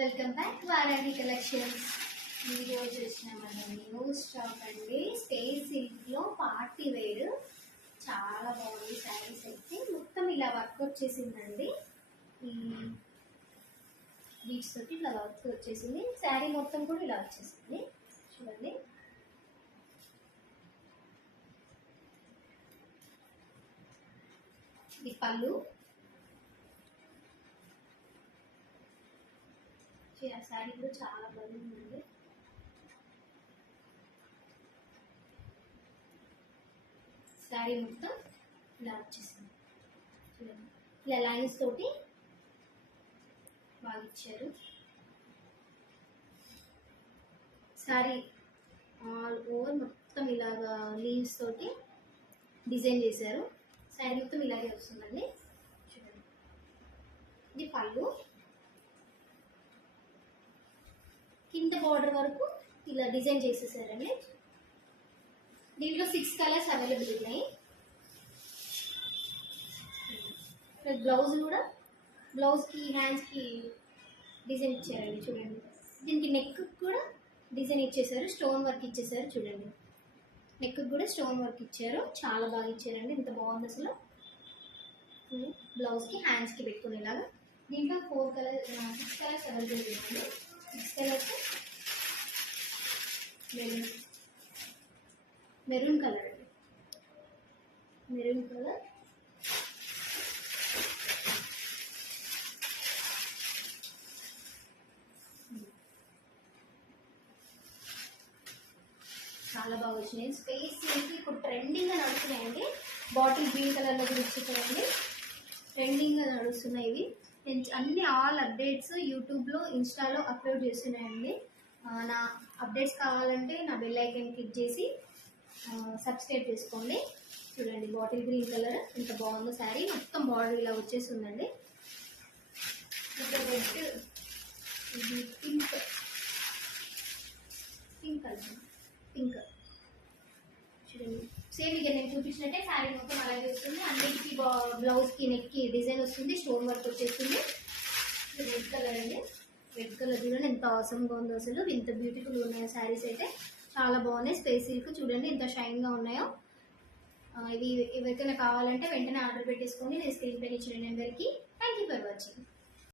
Welcome back Varahi collections. Video చూసిన మన new stock అండి. స్పేస్ సిల్క్ లో పార్టీ వేర్ చాలా బాగుంది. శారీస్ అయితే మొత్తం ఇలా వర్క్ వచ్చేసిందండి. ఈ బీచ్ తోటి ఇలా వర్క్ వచ్చేసింది. శారీ మొత్తం కూడా ఇలా వచ్చేసింది. చూడండి, ఇది పళ్ళు. శారీ కూడా చాలా బాగుందండి. శారీ మొత్తం ఇలా వచ్చేసింది. చూడండి, ఇలా లైన్స్ తోటి బాగా ఇచ్చారు. శారీ ఆల్ ఓవర్ మొత్తం ఇలాగా లీవ్స్ తోటి డిజైన్ చేశారు. శారీ మొత్తం ఇలాగే వస్తుందండి. చూడండి, ఇది పళ్ళు. కింద బార్డర్ వరకు ఇలా డిజైన్ చేసేసారండి. దీంట్లో 6 కలర్స్ అవైలబుల్ ఉన్నాయి. బ్లౌజ్ కూడా, బ్లౌజ్కి హ్యాండ్స్కి డిజైన్ ఇచ్చారండి. చూడండి, దీనికి నెక్ కూడా డిజైన్ ఇచ్చేసారు, స్టోన్ వర్క్ ఇచ్చేసారు. చూడండి, నెక్ కూడా స్టోన్ వర్క్ ఇచ్చారు. చాలా బాగా ఇచ్చారండి. ఇంత బాగుంది అసలు. బ్లౌజ్కి హ్యాండ్స్కి పెట్టుకునేలాగా. దీంట్లో 6 కలర్స్ అవైలబుల్ ఉన్నాయి. 6 కలర్స్ మెరూన్ కలర్ అండి. మెరూన్ కలర్, చాలా బాగా వచ్చినాయి. స్పేస్ సిల్క్ ఇప్పుడు ట్రెండింగ్గా నడుస్తున్నాయండి. బాటిల్ గ్రీన్ కలర్లో కూడా ఇచ్చేసారండి. ట్రెండింగ్గా నడుస్తున్నాయి ఇవి. అన్ని ఆల్ అప్డేట్స్ యూట్యూబ్లో, ఇన్స్టాలో అప్లోడ్ చేస్తున్నాయండి. నా అప్డేట్స్ కావాలంటే నా బెల్ ఐకాన్ క్లిక్ చేసి సబ్స్క్రైబ్ చేసుకోండి. చూడండి, బాటిల్ గ్రీన్ కలర్ ఎంత బాగుందో. శారీ మొత్తం బార్డర్ ఇలా వచ్చేసిందండి. రెడ్, ఇది పింక్ కలర్, పింక్. చూడండి, సేమ్ ఇక నేను చూపించినట్టే శారీ మొత్తం అలాగే వస్తుంది. అన్నిటికీ బ్లౌజ్కి, నెక్కి డిజైన్ వస్తుంది, స్టోన్ వర్క్ వచ్చేస్తుంది. రెడ్ కలర్ అండి. రెడ్ కలర్ చూడండి ఎంత అవసరంగా ఉందో అసలు. ఇంత బ్యూటిఫుల్ ఉన్నాయో శారీస్ అయితే చాలా బాగున్నాయి. స్పేస్ సిల్క్ చూడండి ఎంత షైన్గా ఉన్నాయో. ఇవి ఎవరికైనా కావాలంటే వెంటనే ఆర్డర్ పెట్టేసుకొని నేను స్క్రీన్ పైన ఇచ్చిన నెంబర్కి. Thank you for watching.